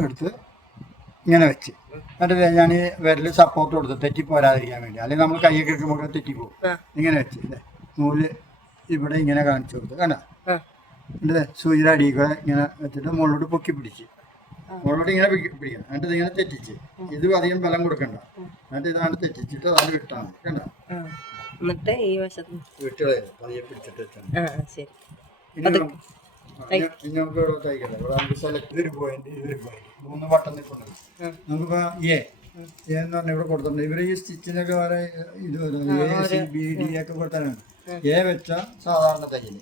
എടുത്ത് ഇങ്ങനെ വെച്ച് എന്നിട്ട് ഞാൻ ഈ വിരൽ സപ്പോർട്ട് കൊടുത്തു തെറ്റി പോരാതിരിക്കാൻ വേണ്ടി, അല്ലെങ്കിൽ നമ്മൾ കൈയൊക്കെ എടുക്കുമ്പോൾ തെറ്റിപ്പോകും. ഇങ്ങനെ വെച്ച് നൂല് ഇവിടെ ഇങ്ങനെ കാണിച്ചു കൊടുത്തു കണ്ട. എന്നിട്ട് സൂചിയുടെ അടിയിൽ കൂടെ ഇങ്ങനെ വെച്ചിട്ട് മുകളിലോട്ട് പൊക്കി പിടിച്ച് മുകളിലോട്ട് ഇങ്ങനെ പിടിക്കണം. എന്നിട്ട് ഇതിങ്ങനെ തെറ്റിച്ച്, ഇത് അധികം ബലം കൊടുക്കണ്ട. എന്നിട്ട് ഇതാണ് തെറ്റിച്ചിട്ട് അത് വിട്ടാണ് കണ്ട. എന്നിട്ട് ഈ വശത്ത് വിട്ടുകളെ പതിയെ പിടിച്ചിട്ട് വെച്ചാൽ ഇനി നമുക്ക് ഇവിടെ തയ്ക്കല്ലേ. ഇവിടെ നമുക്ക് സെലക്ട് ഇതൊരു പോയിന്റ്, ഇതൊരു പോയിന്റ്, 3 ബട്ടൺ നിൽക്കുന്നത്. നമുക്കിപ്പോൾ എന്ന് പറഞ്ഞാൽ ഇവിടെ കൊടുത്തിട്ടുണ്ട്. ഇവർ ഈ സ്റ്റിച്ചിനൊക്കെ വേറെ ഇത് ACBD ഒക്കെ കൊടുത്താലാണ്. A വെച്ച സാധാരണ തയ്യല്,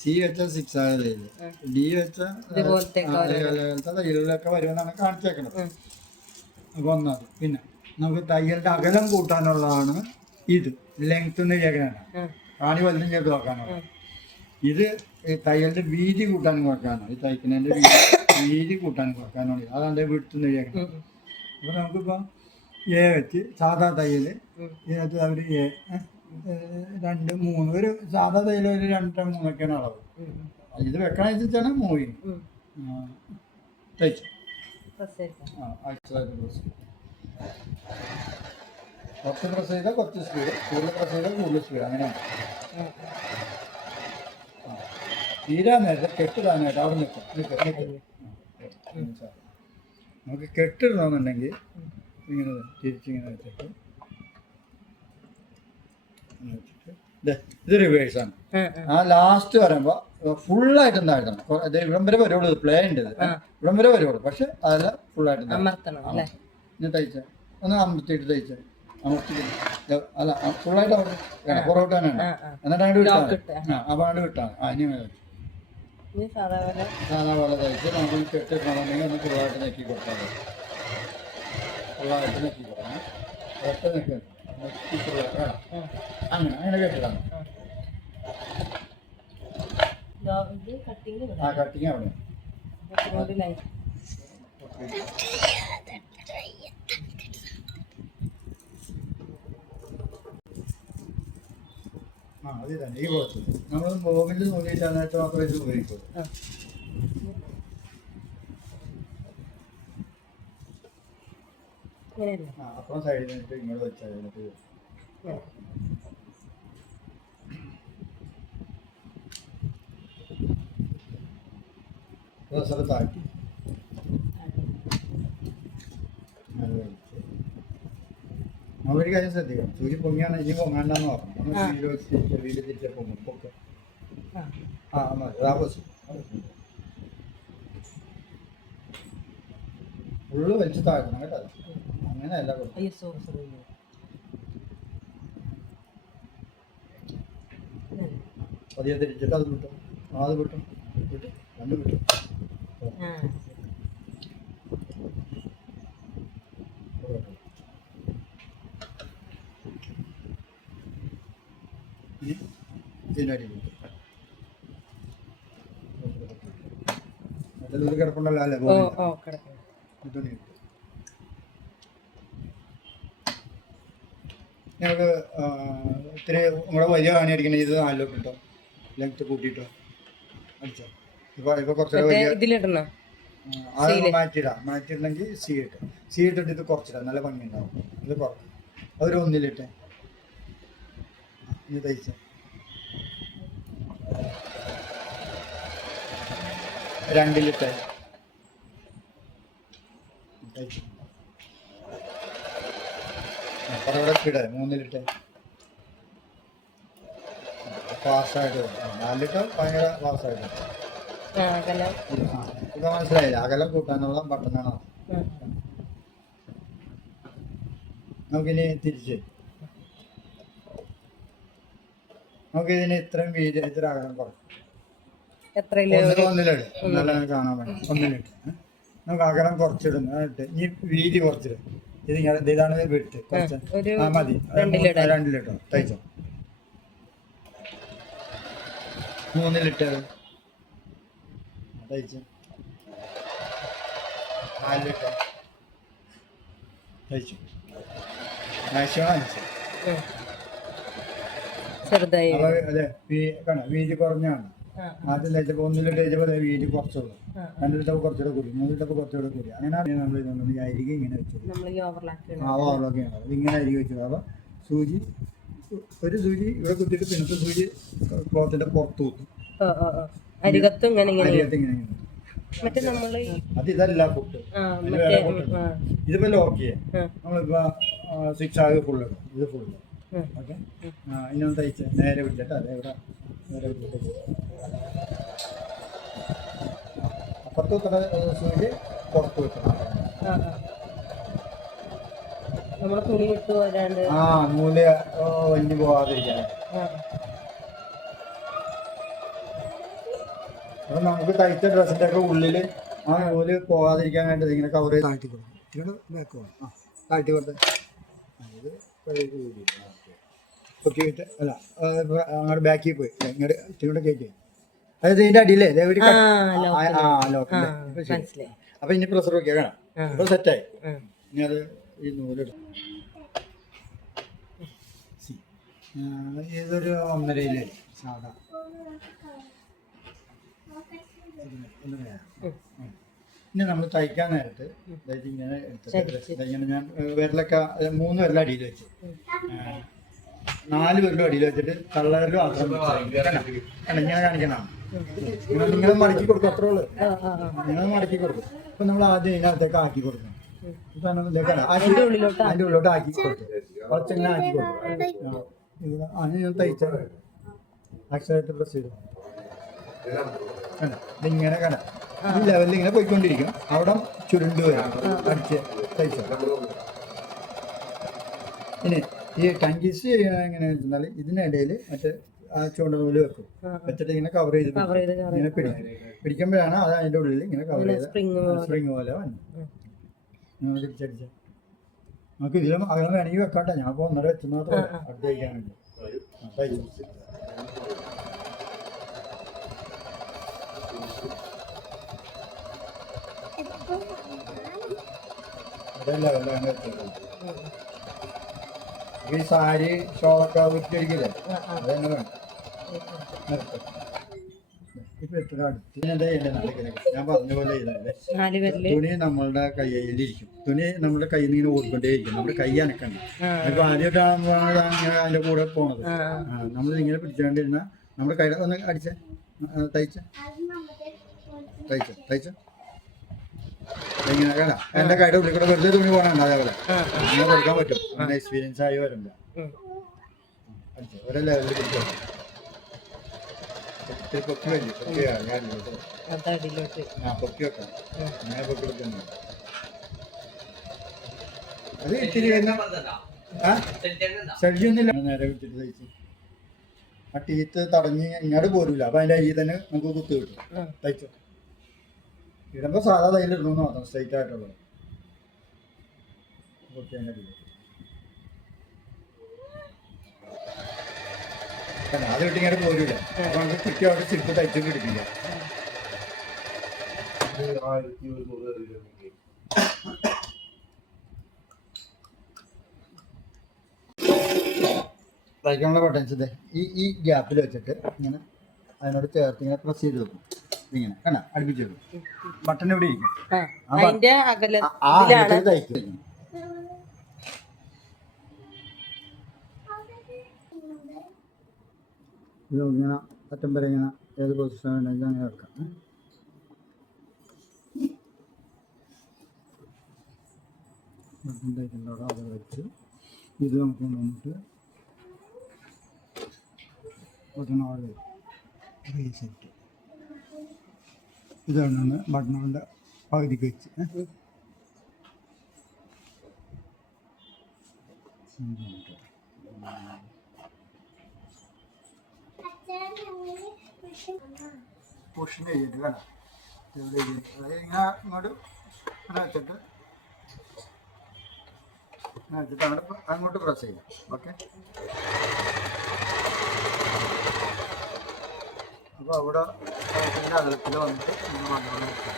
C വെച്ച 6 ആയ തയ്യല്, D വെച്ച തയ്യലിലൊക്കെ വരുമെന്നാണ് കാണിച്ചേക്കുന്നത്. അപ്പോൾ ഒന്നത്. പിന്നെ നമുക്ക് തയ്യലിന്റെ അകലം കൂട്ടാനുള്ളതാണ് ഇത്. ലെങ്ത് ശേഖരമാണ്, കാണി വലുതും ചെയ്ത് നോക്കാനുള്ളത്. ഇത് തയ്യലിന്റെ വീതി കൂട്ടാനും കുറക്കാനാണ്. ഈ തയ്ക്കുന്നതിന്റെ വീതി കൂട്ടാനും കുറക്കാനാണ്. അതാണ് വിടുത്തുന്ന ശേഖരം. അപ്പോൾ നമുക്കിപ്പോൾ A വെച്ച് സാധാ തയ്യല് ഇതിനകത്ത് അവർ A 2, 3 ഒരു സാധാ തയ്യൽ ഒരു 2, 3 അളവ്. ഇത് വെക്കണനുസരിച്ചാണ് മൂവിങ്. തയ്ച്ചു കുറച്ച് പ്രസ് ചെയ്താൽ കുറച്ച് സ്പീഡ്, കൂടുതൽ പ്രസ് ചെയ്താൽ കൂടുതൽ സ്പീഡ്, അങ്ങനെയാണ്. തീരാൻ നേരത്തെ കെട്ടിടാനായിട്ട് അവിടെ നിൽക്കും. നമുക്ക് കെട്ടിടണമെന്നുണ്ടെങ്കിൽ ഇങ്ങനെ തിരിച്ചിങ്ങനെ വെച്ചിട്ട് ഇത് റിവേഴ്സാണ്. ആ ലാസ്റ്റ് വരുമ്പോൾ ഫുള്ളായിട്ട് എന്തായിരുന്നു ഇവിടം വരെ വരുള്ളൂ. പ്ലേ ഉണ്ട്, ഇവിടം വരെ വരുള്ളൂ. പക്ഷെ അതെല്ലാം ഫുള്ളായിട്ട് ഇനി തയ്ച്ച ഒന്ന് അമർത്തിയിട്ട് തയ്ച്ച അല്ല ഫുള്ളായിട്ട് അവിടെ പുറകോട്ട് തന്നെയാണ്. എന്നിട്ട് അങ്ങോട്ട് വിട്ടാണ്. അപ്പോൾ അങ്ങോട്ട് വിട്ടാണ്. ഇനി സാധാ പോലെ തയ്ച്ച് നമുക്ക് കെട്ടിട്ടുണ്ടെങ്കിൽ ഒന്ന് ഫുള്ളായിട്ട് നെക്കി കൊടുത്താൽ മതി. ഫുള്ളായിട്ട് നെക്കി കൊടുക്കണം. ഒറ്റ നെക്കി അങ്ങനെ കെട്ടിടാണ്. കട്ടിങ് അവിടെ അത് തന്നെ ഈ കുഴപ്പം. നമ്മൾ ബോബിൻ്റെ നൂലിട്ടാനായിട്ട് മാത്രമേ ഇത് ഉപയോഗിക്കുള്ളൂ. അപ്പുറം സൈഡിൽ നിന്നിട്ട് ഇങ്ങോട്ട് വെച്ചാൽ താഴ്ത്തി നമ്മളൊരു കാര്യം ശ്രദ്ധിക്കണം. സൂചി പൊങ്ങിയാണ് ഇനി പൊങ്ങാണ്ടെന്ന് പറഞ്ഞു. ചെവിയിൽ തിരിച്ച പൊങ്ങും പൊക്കെ. ഫുള്ള് വലിച്ച് താഴ്ത്തണം കേട്ടോ. അങ്ങനെയല്ല പതിയെ തിരിച്ചിട്ട് അത് വിട്ടും അത് വിട്ടും വിട്ടും രണ്ടും വിട്ടും. ഇതിൻ്റെ അടി മറ്റേ കിടപ്പുണ്ടല്ലോ അല്ലേ തുണി. ഞങ്ങൾക്ക് ഇത്തിരി നമ്മുടെ വലിയ കാണി അടിക്കണേ. ഇത് 4 കിട്ടോ ലെങ്ത് കൂട്ടിയിട്ടോ അടിച്ചോ. ഇപ്പൊ കുറച്ചുകൂടെ വലിയ മാറ്റിയിടണമെങ്കിൽ സി ഇട്ടിട്ട് ഇത് കുറച്ചിടാം, നല്ല ഭംഗി ഉണ്ടാവും. ഇത് കുറക്കും. അതൊരു 1-ലിട്ട് ഇത് തയ്ച്ച 2-ലിട്ട് കുറവിടെ ഇട 3-ലിട്ട് ഫാസ്റ്റായിട്ട് 4-ലിട്ട് ഭയങ്കര ഫാസ്റ്റായിട്ട്. ഇപ്പൊ മനസ്സിലായില്ല, അകലം കൂട്ടാനുള്ള ബട്ടണാണ്. നമുക്കിനി തിരിച്ച് നമുക്കിതിന് ഇത്രയും വീതി ഇത്ര അകലം കുറക്കും. 1-ലിട്ട് നല്ല കാണാൻ വേണ്ടി 1-ലിട്ട് നമുക്ക് അകലം കുറച്ചിടുന്നിട്ട് ഈ വീതി കുറച്ചിടും. ഇതാണ് വിട്ട് കുറച്ച് മതി. 2-ലിട്ടോ തയ്ച്ചോ. 3-ലിട്ട് തയ്ച്ച് 4-ലിട്ട് തയ്ച്ചു. മാക്സിമം 5 അതെ. വീതി കുറഞ്ഞാണ് ആദ്യം തയ്ച്ചപ്പോൾ ഒന്നിലിട്ട് തയ്ച്ചപ്പോൾ വീതി കുറച്ചുള്ളൂ, രണ്ടിലിട്ടപ്പോൾ കുറച്ചുകൂടെ കൂടി, മൂന്നിലിട്ടപ്പോൾ കുറച്ചുകൂടെ കൂടി. അങ്ങനെയാണ് നമ്മൾ ഇതുകൊണ്ട് ഈ അരികെ ഇങ്ങനെ വെച്ചത്. ഓവർലോക്ക് ചെയ്യണം. അത് ഇങ്ങനെ അരികെ വെച്ചത്. അപ്പോൾ സൂചി ഒരു സൂചി ഇവിടെ കുത്തിയിട്ട് പിന്നത്തെ സൂചി ക്ലോത്തിന്റെ പുറത്ത് കുത്തും. അരികത്ത് ഇങ്ങനെ അത് ഇതല്ല പൊട്ട്, ഇതിപ്പോ ലോക്ക് ചെയ്യാം. നമ്മളിപ്പോ 6 ആകെ ഫുള്ള് ഇടും, ഇത് ഫുള്ള്. ഓക്കെ, ഇനൊന്ന് തയ്ച്ച് നേരെ പിടിച്ചിട്ട് അതെ ഇവിടെ നേരെ പിടിച്ചിട്ട് അപ്പുറത്ത് കുത്തണ സൂചി പുറത്ത് വെക്കണം. നൂല് വലിഞ്ഞു പോവാതിരിക്കാൻ. അപ്പൊ നമുക്ക് തയ്ച്ച ഡ്രസ്സിന്റെ ഒക്കെ ഉള്ളില് ആ നൂല് പോകാതിരിക്കാൻ വേണ്ടി ഇങ്ങനെ കവർ ചെയ്ത് താഴ്ത്തി കൊടുക്കും. ഇവിടെ ബാക്ക് പോകാം. താഴ്ത്തി കൊടുത്ത് ഇത് പൊക്കിയിട്ട് അല്ല അങ്ങോട്ട് ബാക്കിൽ പോയി ഇങ്ങോട്ട് ഇച്ചിരി കയറ്റി. അതായത് ഇതിന്റെ അടിയിലേ അപ്പൊ ഇനി പ്രഷർ വെക്കുക വേണം. അപ്പൊ സെറ്റായി. ഇനി അത് ഈ നൂലിടും. ഇതൊരു 1.5 സാധാ. ഇനി നമ്മൾ തയ്ക്കാൻ നേരത്ത് ഇങ്ങനെ എടുത്തിട്ട് ഇങ്ങനെ ഞാൻ വിരലൊക്കെ 3 വിരലും അടിയിൽ വെച്ച് 4 വിരലും അടിയിൽ വെച്ചിട്ട് തള്ളവിരലും മാത്രം ഇങ്ങനെ കാണിക്കണം. നിങ്ങൾ മടക്കി കൊടുക്കും, അത്രേ ഉള്ളൂ. നിങ്ങൾ മടക്കി കൊടുക്കും. ഇപ്പൊ നമ്മൾ ആദ്യം ഇതിനകത്തേക്ക് ആക്കി കൊടുക്കണം. ഇപ്പൊ അതിന്റെ ഉള്ളിലോട്ട് ആക്കി കൊടുക്കും. കുറച്ചിങ്ങനെ ആക്കി കൊടുക്കും. അത് ഞാൻ തയ്ച്ച അക്ഷരത്തിൽ പ്രസ് ചെയ്തു ഇതിങ്ങനെ കണ്ട ഈ ലെവലിൽ ഇങ്ങനെ പോയിക്കൊണ്ടിരിക്കും. അവിടെ ചുരുണ്ട് വരും അടിച്ച് തയ്ച്ചു. ഇനി ഈ ടങ്കീസ് ചെയ്യണ എങ്ങനെയാണെന്ന് വെച്ചാൽ ഇതിനിടയിൽ മറ്റേ ആ ചൂണ്ട നൂല് വെക്കും. വെച്ചിട്ട് ഇങ്ങനെ കവർ ചെയ്ത് ഇങ്ങനെ പിടിക്കും. പിടിക്കുമ്പോഴാണ് അത് അതിൻ്റെ ഉള്ളിൽ ഇങ്ങനെ കവർ ചെയ്ത് സ്പ്രിങ് പോലെ വന്നു. ഞങ്ങൾ തിരിച്ചടിച്ച നമുക്ക് ഇതിലും അകലം വേണമെങ്കിൽ വെക്കാട്ടെ. ഞാൻ ഇപ്പോൾ 1.5 വെച്ചെന്ന് മാത്രമേ അടുത്ത് തയ്ക്കാൻ വേണ്ടി തയ്ച്ചു. ഈ സാരി ഷോളൊക്കെ വിറ്റടിക്കില്ലേ, അതന്നെ വേണം. ഇപ്പൊ എത്ര അടുത്ത് ഞാൻ പറഞ്ഞ പോലെ തുണി നമ്മളുടെ കയ്യിലിരിക്കും. തുണി നമ്മുടെ കയ്യിൽ നിന്ന് ഇങ്ങനെ ഓടിക്കൊണ്ടേയിരിക്കും. നമ്മുടെ കൈ അനക്കണ്ട. ഇപ്പൊ ആദ്യമായിട്ടാണ് അങ്ങനെ അതിന്റെ കൂടെ പോണത്. നമ്മൾ ഇങ്ങനെ പിടിച്ചുകൊണ്ടിരുന്ന നമ്മുടെ കൈ ഒന്ന് അടിച്ച തയ്ച്ച ഇങ്ങനെ കേടാ എന്റെ കൈയുടെ ഉള്ളിൽ കൂടെ വെറുതെ തുണി പോകണുണ്ട്. അതേപോലെ അങ്ങനെ കൊടുക്കാൻ പറ്റും. അങ്ങനെ എക്സ്പീരിയൻസ് ആയി വരുമ്പോ അടിച്ച ഒരേ ലെവലിൽ പിടിച്ചോ. പൊക്കി വരും, പൊക്കി വെക്കണം. അങ്ങനെ പൊക്കി വെക്കുന്നു. അത് ഇത്തിരി ശരിയൊന്നുമില്ല. നേരെ വിട്ടിട്ട് തയ്ച്ച് ആ ടീത്ത് തടഞ്ഞ് ഇങ്ങോട്ട് പോരൂല. അപ്പൊ അതിന്റെ അരിയിൽ തന്നെ നമുക്ക് കുത്തി കിട്ടും. തയ്ച്ചു ഇടുമ്പോ സാധാ തയ്യൽ ഇടണമെന്ന് മാത്രം, സ്ട്രൈറ്റ് ആയിട്ടുള്ളത്. ഓക്കെ, അതിൻ്റെ അടിയിൽ അത് വിട്ട് ഇങ്ങനെ പോരൂല. അപ്പൊ നമുക്ക് കൃത്യമായിട്ട് സിൽപ്പ് തയ്ച്ചു പിടിപ്പില്ല. തയ്ക്കാനുള്ള ബട്ടൺസ് ഇതേ ഈ ഗ്യാപ്പിൽ വെച്ചിട്ട് ഇങ്ങനെ അതിനോട് ചേർത്ത് ഇങ്ങനെ പ്രസ് ചെയ്ത് വെക്കും. ഇങ്ങനെ കണ്ട അടുപ്പിച്ച് വെക്കും. ബട്ടൺ ഇവിടെ ഇരിക്കും. തയ്ക്കും. ഇത് ഇങ്ങനെ അറ്റം വരെ ഇങ്ങനെ ഏത് പൊസിഷൻ ഉണ്ടെങ്കിൽ അങ്ങനെ വെക്കാം. ബട്ടൺ തയ്ക്കേണ്ടവിടെ അത് വെച്ച് ഇത് നമുക്ക് കൊണ്ടുവന്നിട്ട് ബട്ടണോടെ റീസെറ്റ് ഇതാണ് ബട്ടണോടെ പകുതിക്ക് വെച്ച് പുഷ് ചെയ്തിട്ട് വേണം ഇങ്ങനെ ഇങ്ങോട്ട് അങ്ങനെ വെച്ചിട്ട് അങ്ങോട്ട് പ്രസ് ചെയ്യാം. ഓക്കെ, അപ്പോൾ അവിടെ അകലത്തിൽ വന്നിട്ട് മണ്ണെണ്ണ വെക്കാം.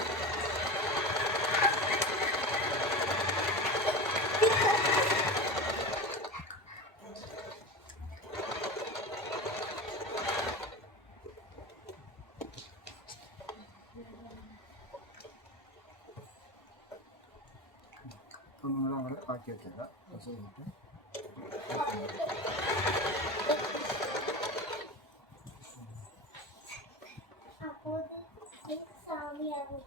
അപ്പം നിങ്ങൾ അങ്ങനെ ആക്കി വെച്ചേക്കാം കുറച്ച് കഴിഞ്ഞിട്ട് അപ്പോൾ ഇത് സ്വാമിയാകും